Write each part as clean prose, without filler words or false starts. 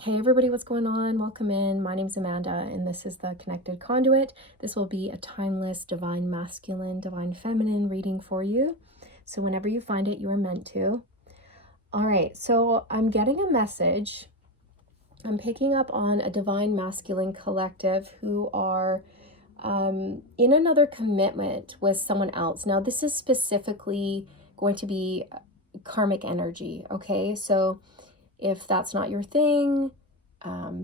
Hey everybody, what's going on? Welcome in. My name's Amanda and this is the Connected Conduit. This will be a timeless divine masculine, divine feminine reading for you. So whenever you find it, you are meant to. All right, so I'm getting a message. I'm picking up on a divine masculine collective who are in another commitment with someone else. Now, this is specifically going to be karmic energy, okay? So if that's not your thing,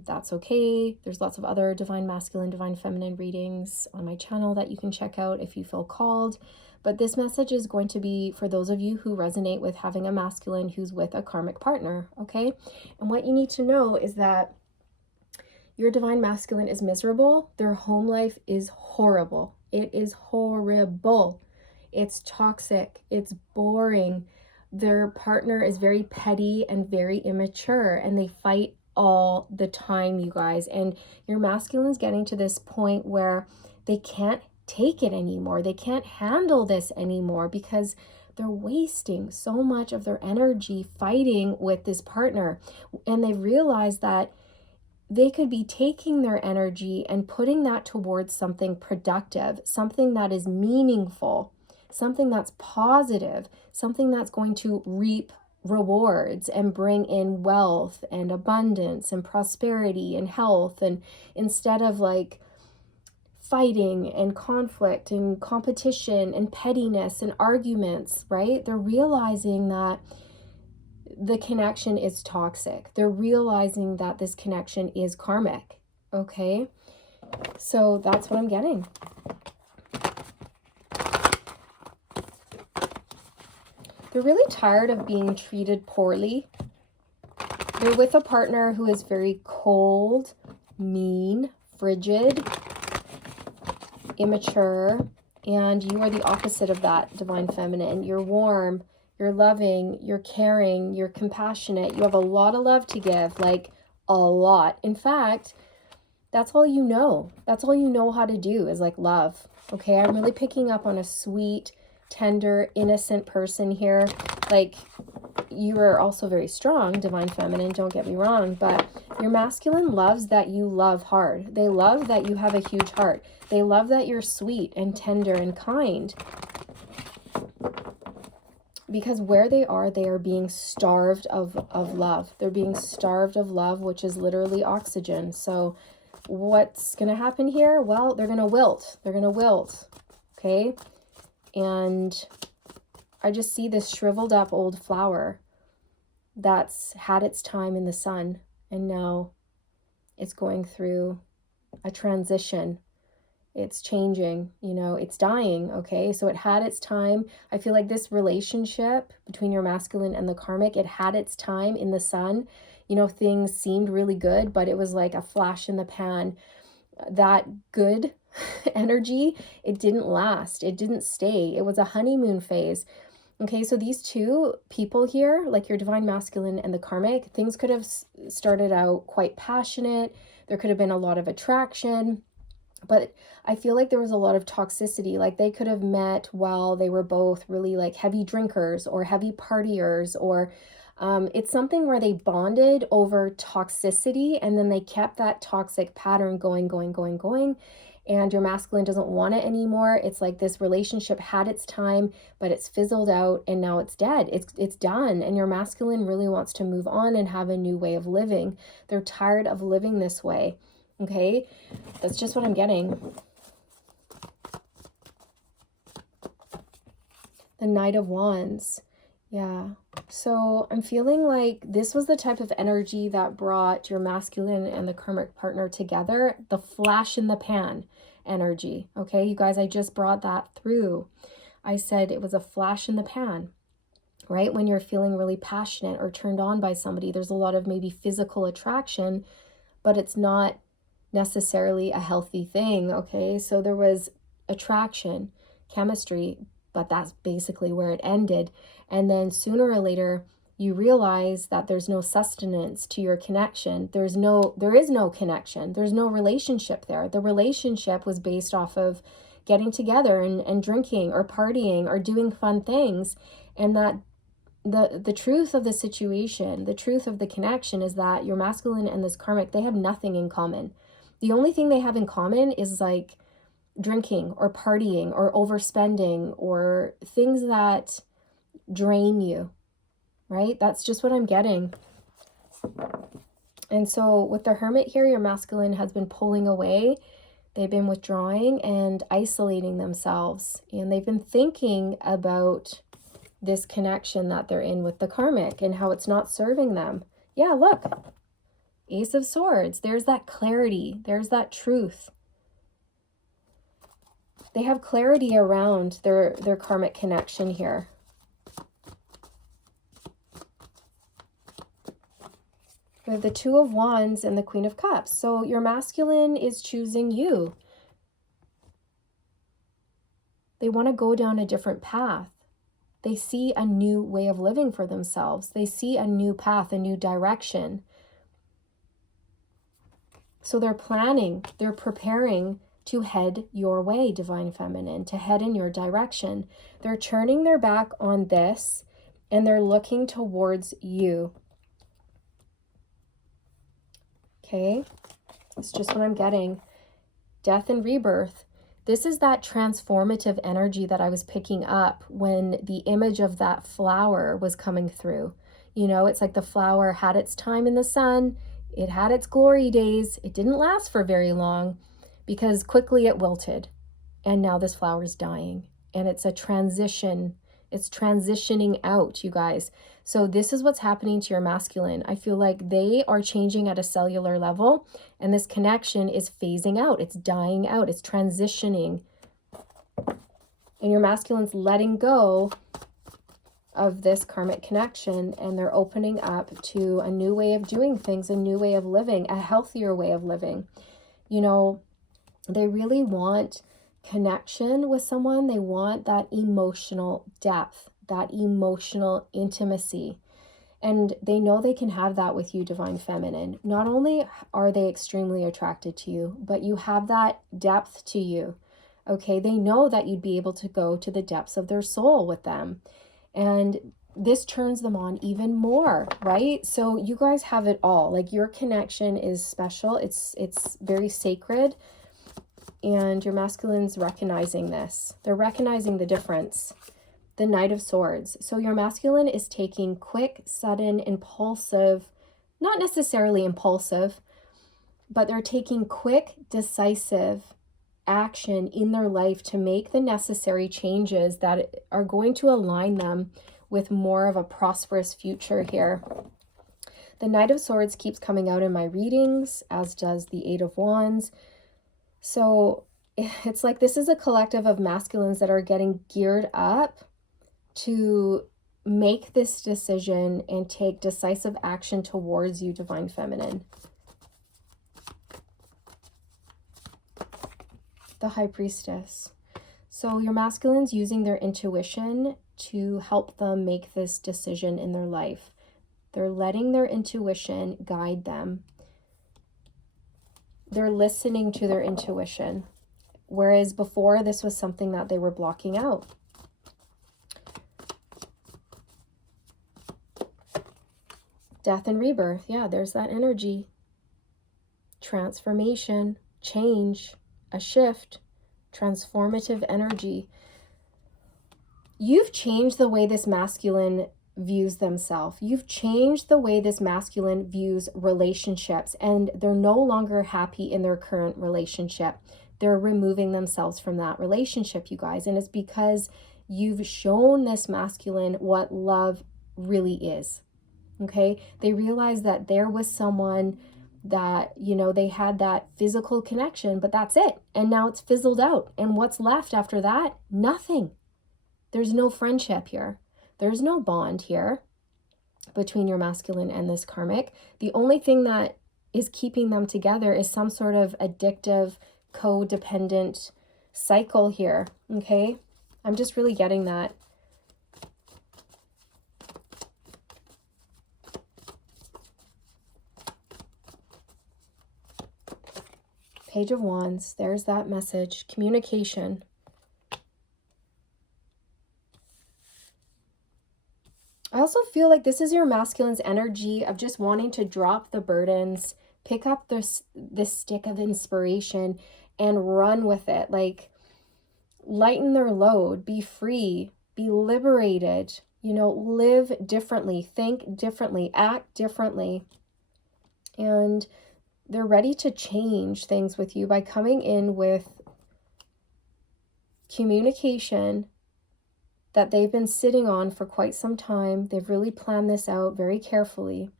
that's okay. There's lots of other divine masculine, divine feminine readings on my channel that you can check out if you feel called. But this message is going to be for those of you who resonate with having a masculine who's with a karmic partner, okay? And what you need to know is that your divine masculine is miserable. Their home life is horrible. It is horrible. It's toxic. It's boring. Their partner is very petty and very immature, and they fight all the time, you guys. And your masculine's getting to this point where they can't take it anymore. They can't handle this anymore because they're wasting so much of their energy fighting with this partner. And they realize that they could be taking their energy and putting that towards something productive, something that is meaningful, something that's positive, something that's going to reap rewards and bring in wealth and abundance and prosperity and health. And instead of like fighting and conflict and competition and pettiness and arguments, right? They're realizing that the connection is toxic. They're realizing that this connection is karmic, okay? So that's what I'm getting. They're really tired of being treated poorly. They're with a partner who is very cold, mean, frigid, immature, and you are the opposite of that, divine feminine. You're warm, you're loving, you're caring, you're compassionate. You have a lot of love to give, like a lot. In fact, that's all you know. That's all you know how to do is like love. Okay, I'm really picking up on a sweet, tender, innocent person here. Like, you are also very strong, divine feminine, don't get me wrong, but your masculine loves that you love hard. They love that you have a huge heart. They love that you're sweet and tender and kind. Because where they are being starved of love. They're being starved of love, which is literally oxygen. So what's going to happen here? Well, they're going to wilt. They're going to wilt. Okay? And I just see this shriveled up old flower that's had its time in the sun, and now it's going through a transition. It's changing, you know, it's dying, okay? So it had its time. I feel like this relationship between your masculine and the karmic, it had its time in the sun. You know, things seemed really good, but it was like a flash in the pan. That good energy, it didn't last. It didn't stay. It was a honeymoon phase. Okay, so these two people here, like your divine masculine and the karmic, things could have started out quite passionate. There could have been a lot of attraction, but I feel like there was a lot of toxicity. Like they could have met while they were both really like heavy drinkers or heavy partiers, or it's something where they bonded over toxicity and then they kept that toxic pattern going, and your masculine doesn't want it anymore. It's like this relationship had its time, but it's fizzled out and now it's dead. It's done. And your masculine really wants to move on and have a new way of living. They're tired of living this way. Okay? That's just what I'm getting. The Knight of Wands. Yeah. So I'm feeling like this was the type of energy that brought your masculine and the karmic partner together. The flash in the pan energy. Okay, you guys, I just brought that through. I said it was a flash in the pan, right? When you're feeling really passionate or turned on by somebody, there's a lot of maybe physical attraction, but it's not necessarily a healthy thing. Okay, so there was attraction, chemistry, but that's basically where it ended. And then sooner or later, you realize that there's no sustenance to your connection. There is no connection. There's no relationship there. The relationship was based off of getting together and drinking or partying or doing fun things. And that the truth of the situation, the truth of the connection is that your masculine and this karmic, they have nothing in common. The only thing they have in common is like drinking or partying or overspending or things that drain you, right? That's just what I'm getting. And so with the Hermit here, your masculine has been pulling away. They've been withdrawing and isolating themselves. And they've been thinking about this connection that they're in with the karmic and how it's not serving them. Yeah, look. Ace of Swords. There's that clarity. There's that truth. They have clarity around their karmic connection here. We have the Two of Wands and the Queen of Cups. So your masculine is choosing you. They want to go down a different path. They see a new way of living for themselves. They see a new path, a new direction. So they're planning, they're preparing to head your way, Divine Feminine, to head in your direction. They're turning their back on this and they're looking towards you. Okay, it's just what I'm getting. Death and rebirth. This is that transformative energy that I was picking up when the image of that flower was coming through. You know, it's like the flower had its time in the sun. It had its glory days. It didn't last for very long because quickly it wilted. And now this flower is dying. And it's a transition. It's transitioning out, you guys. So this is what's happening to your masculine. I feel like they are changing at a cellular level and this connection is phasing out. It's dying out. It's transitioning. And your masculine's letting go of this karmic connection and they're opening up to a new way of doing things, a new way of living, a healthier way of living. You know, they really want connection with someone. They want that emotional depth, that emotional intimacy. And they know they can have that with you, Divine Feminine. Not only are they extremely attracted to you, but you have that depth to you. Okay, they know that you'd be able to go to the depths of their soul with them. And this turns them on even more, right? So you guys have it all. Like your connection is special. It's very sacred. And your masculine's recognizing this. They're recognizing the difference. The Knight of Swords. So your masculine is taking quick, sudden, impulsive, not necessarily impulsive, but they're taking quick, decisive action in their life to make the necessary changes that are going to align them with more of a prosperous future here. The Knight of Swords keeps coming out in my readings, as does the Eight of Wands. So it's like this is a collective of masculines that are getting geared up to make this decision and take decisive action towards you, Divine Feminine. The High Priestess. So your masculine's using their intuition to help them make this decision in their life. They're letting their intuition guide them. They're listening to their intuition. Whereas before, this was something that they were blocking out. Death and rebirth. Yeah, there's that energy. Transformation, change, a shift, transformative energy. You've changed the way this masculine views themselves. You've changed the way this masculine views relationships, and they're no longer happy in their current relationship. They're removing themselves from that relationship, you guys. And it's because you've shown this masculine what love really is. Okay? They realize that there was someone that, you know, they had that physical connection, but that's it. And now it's fizzled out. And what's left after that? Nothing. There's no friendship here. There's no bond here between your masculine and this karmic. The only thing that is keeping them together is some sort of addictive, codependent cycle here. Okay? I'm just really getting that. Page of Wands, there's that message. Communication. I also feel like this is your masculine's energy of just wanting to drop the burdens, pick up this stick of inspiration and run with it. Like, lighten their load, be free, be liberated, live differently, think differently, act differently. And they're ready to change things with you by coming in with communication that they've been sitting on for quite some time. They've really planned this out very carefully.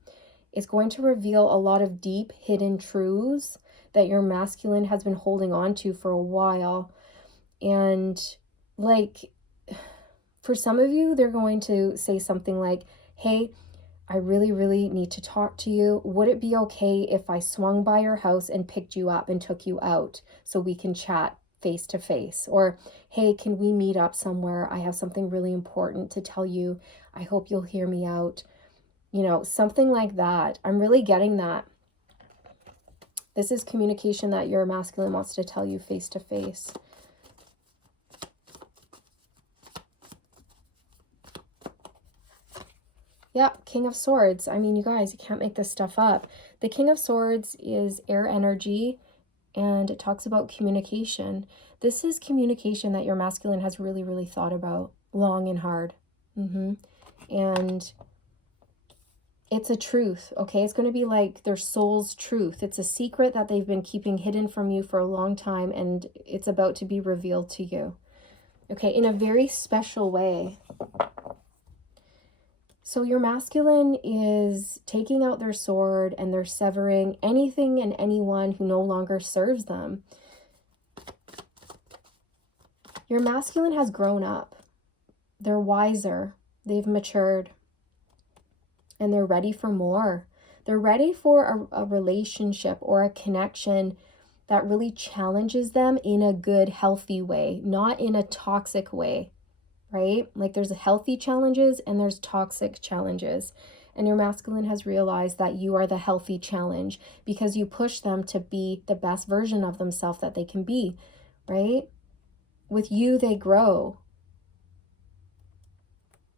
It's going to reveal a lot of deep hidden truths that your masculine has been holding on to for a while. And like, for some of you, they're going to say something like, hey, I really, really need to talk to you. Would it be okay if I swung by your house and picked you up and took you out so we can chat face to face? Or, hey, can we meet up somewhere? I have something really important to tell you. I hope you'll hear me out. Something like that. I'm really getting that. This is communication that your masculine wants to tell you face to face. Yeah, King of Swords. I mean, you guys, you can't make this stuff up. The King of Swords is air energy, and it talks about communication. This is communication that your masculine has really, really thought about long and hard. And it's a truth, okay? It's going to be like their soul's truth. It's a secret that they've been keeping hidden from you for a long time, and it's about to be revealed to you, okay, in a very special way. So your masculine is taking out their sword and they're severing anything and anyone who no longer serves them. Your masculine has grown up. They're wiser. They've matured. And they're ready for more. They're ready for a relationship or a connection that really challenges them in a good, healthy way, not in a toxic way. Right? Like, there's healthy challenges and there's toxic challenges. And your masculine has realized that you are the healthy challenge because you push them to be the best version of themselves that they can be, right? With you, they grow.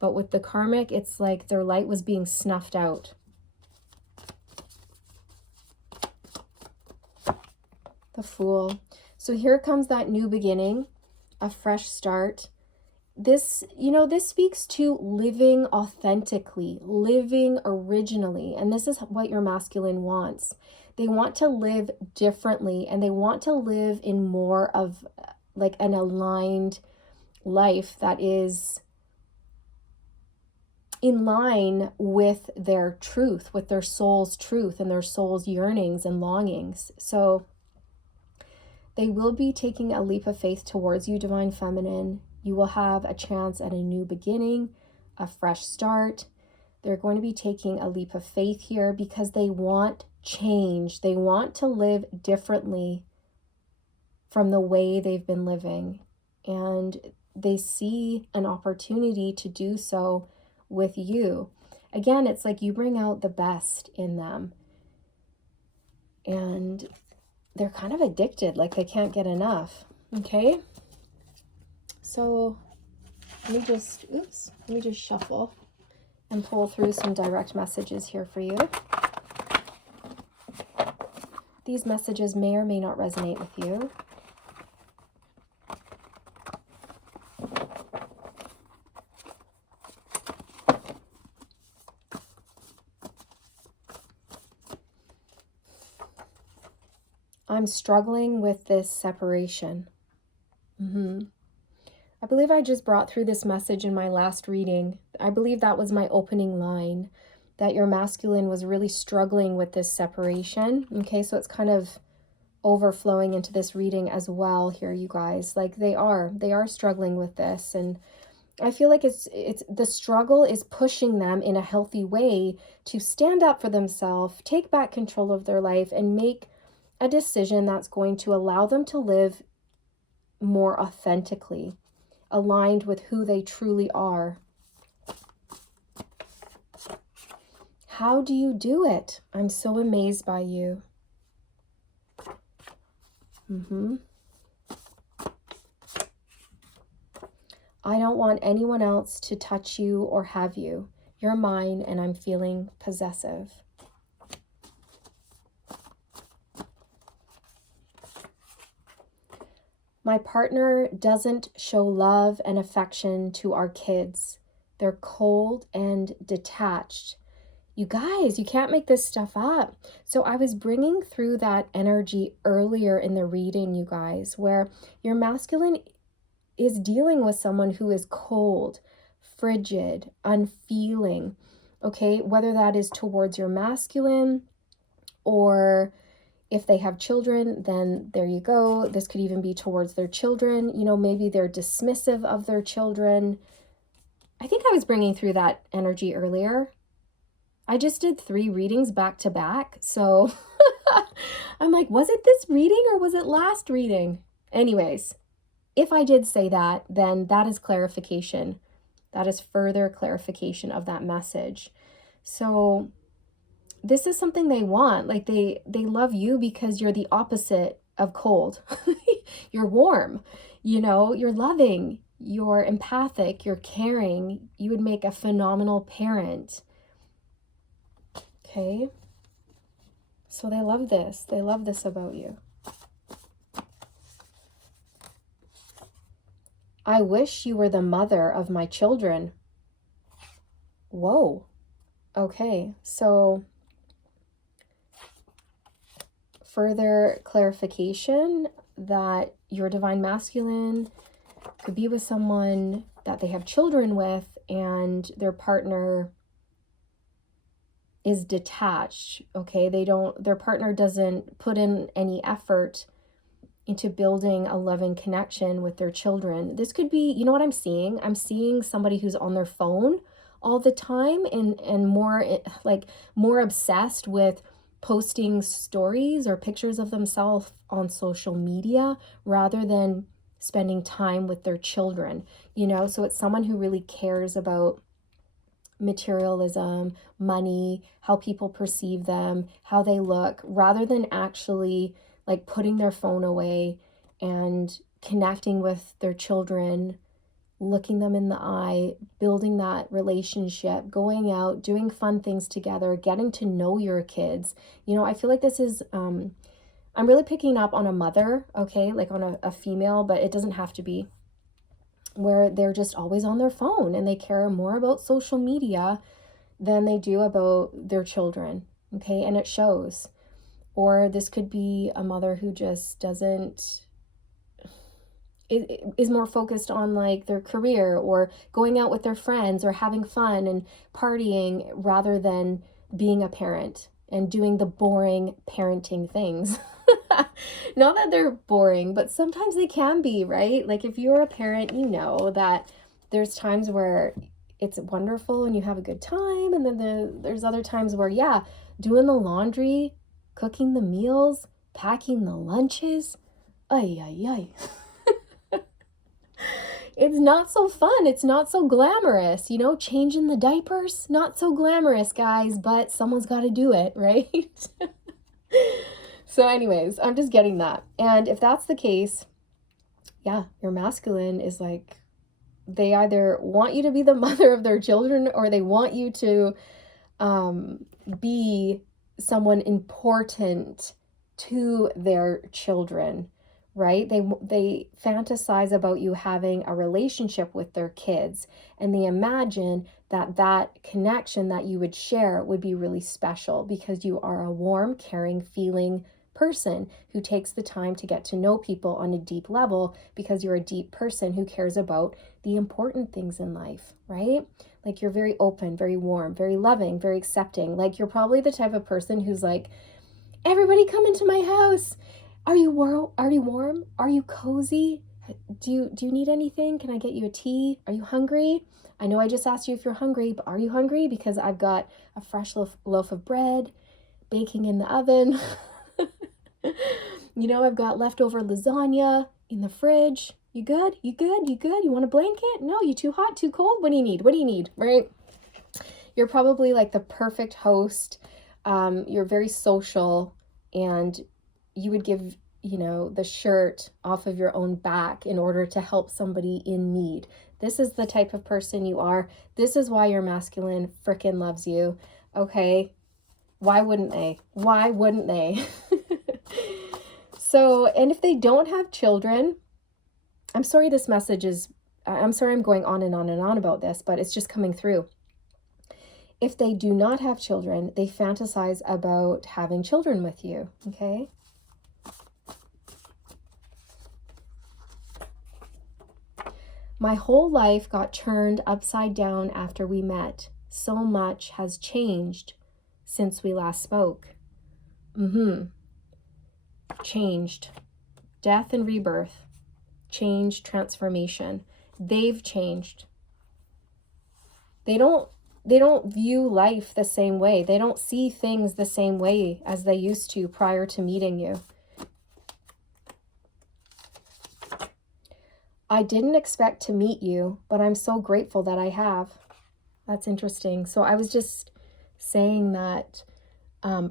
But with the karmic, it's like their light was being snuffed out. The Fool. So here comes that new beginning, a fresh start. This speaks to living authentically, living originally. And this is what your masculine wants. They want to live differently, and they want to live in more of like an aligned life that is in line with their truth, with their soul's truth and their soul's yearnings and longings. So they will be taking a leap of faith towards you, Divine Feminine. You will have a chance at a new beginning, a fresh start. They're going to be taking a leap of faith here because they want change. They want to live differently from the way they've been living. And they see an opportunity to do so with you. Again, it's like you bring out the best in them. And they're kind of addicted, like they can't get enough. Okay? So let me just shuffle and pull through some direct messages here for you. These messages may or may not resonate with you. I'm struggling with this separation. I believe I just brought through this message in my last reading. I believe that was my opening line, that your masculine was really struggling with this separation. Okay, so it's kind of overflowing into this reading as well here, you guys. Like they are struggling with this, and I feel like it's the struggle is pushing them in a healthy way to stand up for themselves, take back control of their life, and make a decision that's going to allow them to live more authentically, aligned with who they truly are. How do you do it? I'm so amazed by you. I don't want anyone else to touch you or have you. You're mine and I'm feeling possessive. My partner doesn't show love and affection to our kids. They're cold and detached. You guys, you can't make this stuff up. So I was bringing through that energy earlier in the reading, you guys, where your masculine is dealing with someone who is cold, frigid, unfeeling, okay? Whether that is towards your masculine, or if they have children, then there you go. This could even be towards their children. You know, maybe they're dismissive of their children. I think I was bringing through that energy earlier. I just did 3 readings back to back. So I'm like, was it this reading or was it last reading? Anyways, if I did say that, then that is clarification. That is further clarification of that message. So this is something they want. Like they love you because you're the opposite of cold. You're warm, you know, you're loving, you're empathic, you're caring. You would make a phenomenal parent. Okay. So they love this. They love this about you. I wish you were the mother of my children. Whoa. Okay. So further clarification that your divine masculine could be with someone that they have children with and their partner is detached, okay? Their partner doesn't put in any effort into building a loving connection with their children. This could be, you know what I'm seeing? I'm seeing somebody who's on their phone all the time and more obsessed with posting stories or pictures of themselves on social media rather than spending time with their children, you know? So it's someone who really cares about materialism, money, how people perceive them, how they look, rather than actually like putting their phone away and connecting with their children, looking them in the eye, building that relationship, going out, doing fun things together, getting to know your kids. You know, I feel like this is, I'm really picking up on a mother, okay, like on a female, but it doesn't have to be, where they're just always on their phone and they care more about social media than they do about their children, okay, and it shows. Or this could be a mother who just is more focused on like their career or going out with their friends or having fun and partying rather than being a parent and doing the boring parenting things. Not that they're boring, but sometimes they can be, right? Like if you're a parent, you know that there's times where it's wonderful and you have a good time, and then there's other times where, yeah, doing the laundry, cooking the meals, packing the lunches, ay, ay, ay. It's not so fun. It's not so glamorous, you know, changing the diapers, not so glamorous, guys, but someone's got to do it, right? So anyways, I'm just getting that. And if that's the case, yeah, your masculine is like, they either want you to be the mother of their children or they want you to be someone important to their children, right? They fantasize about you having a relationship with their kids, and they imagine that connection that you would share would be really special because you are a warm, caring, feeling person who takes the time to get to know people on a deep level because you're a deep person who cares about the important things in life, right? Like you're very open, very warm, very loving, very accepting. Like you're probably the type of person who's like, everybody come into my house. Are you warm? Are you cozy? Do you need anything? Can I get you a tea? Are you hungry? I know I just asked you if you're hungry, but are you hungry? Because I've got a fresh loaf of bread baking in the oven. You know, I've got leftover lasagna in the fridge. You good? You good? You good? You want a blanket? No, you too hot, too cold? What do you need? What do you need? Right? You're probably like the perfect host. You're very social, and you would give you know, the shirt off of your own back in order to help somebody in need. This is the type of person you are. This is why your masculine frickin' loves you. Okay? Why wouldn't they? Why wouldn't they? So, and if they don't have children, I'm sorry this message is, I'm sorry I'm going on and on and on about this, but it's just coming through. If they do not have children, they fantasize about having children with you, okay? My whole life got turned upside down after we met. So much has changed since we last spoke. Changed. Death and rebirth. Change, transformation. They've changed. They don't view life the same way. They don't see things the same way as they used to prior to meeting you. I didn't expect to meet you, but I'm so grateful that I have. That's interesting. So I was just saying that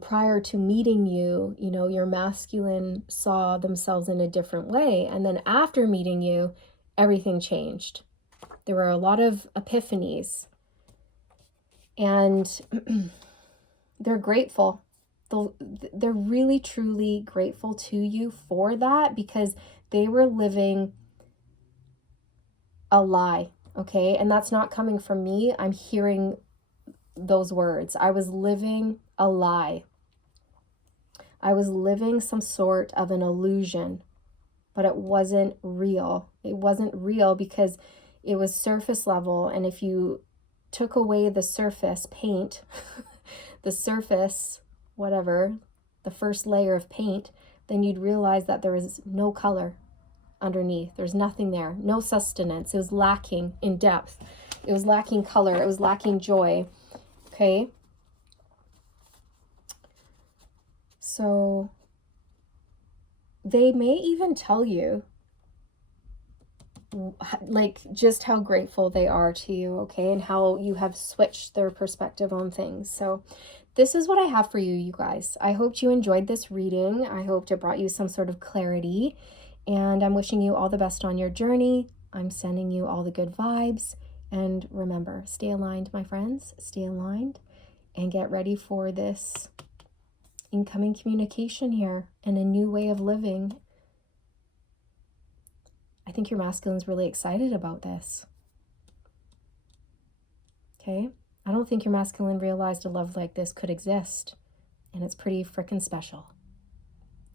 prior to meeting you, you know, your masculine saw themselves in a different way. And then after meeting you, everything changed. There were a lot of epiphanies. And they're grateful. They're really, truly grateful to you for that, because they were living a lie, okay? And that's not coming from me. I'm hearing those words. I was living a lie. I was living some sort of an illusion, but it wasn't real. It wasn't real because it was surface level. And if you took away the surface paint, the surface, whatever, the first layer of paint, then you'd realize that there is no color underneath. There's nothing there, no sustenance. It was lacking in depth. It was lacking color. It was lacking joy. Okay. So they may even tell you like just how grateful they are to you, okay, and how you have switched their perspective on things. So this is what I have for you, you guys. I hoped you enjoyed this reading. I hoped it brought you some sort of clarity, and I'm wishing you all the best on your journey. I'm sending you all the good vibes, and remember, stay aligned, my friends. Stay aligned and get ready for this incoming communication here and a new way of living. I think your masculine's really excited about this. Okay? I don't think your masculine realized a love like this could exist. And it's pretty freaking special.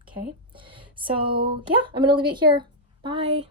Okay? So, yeah, I'm going to leave it here. Bye.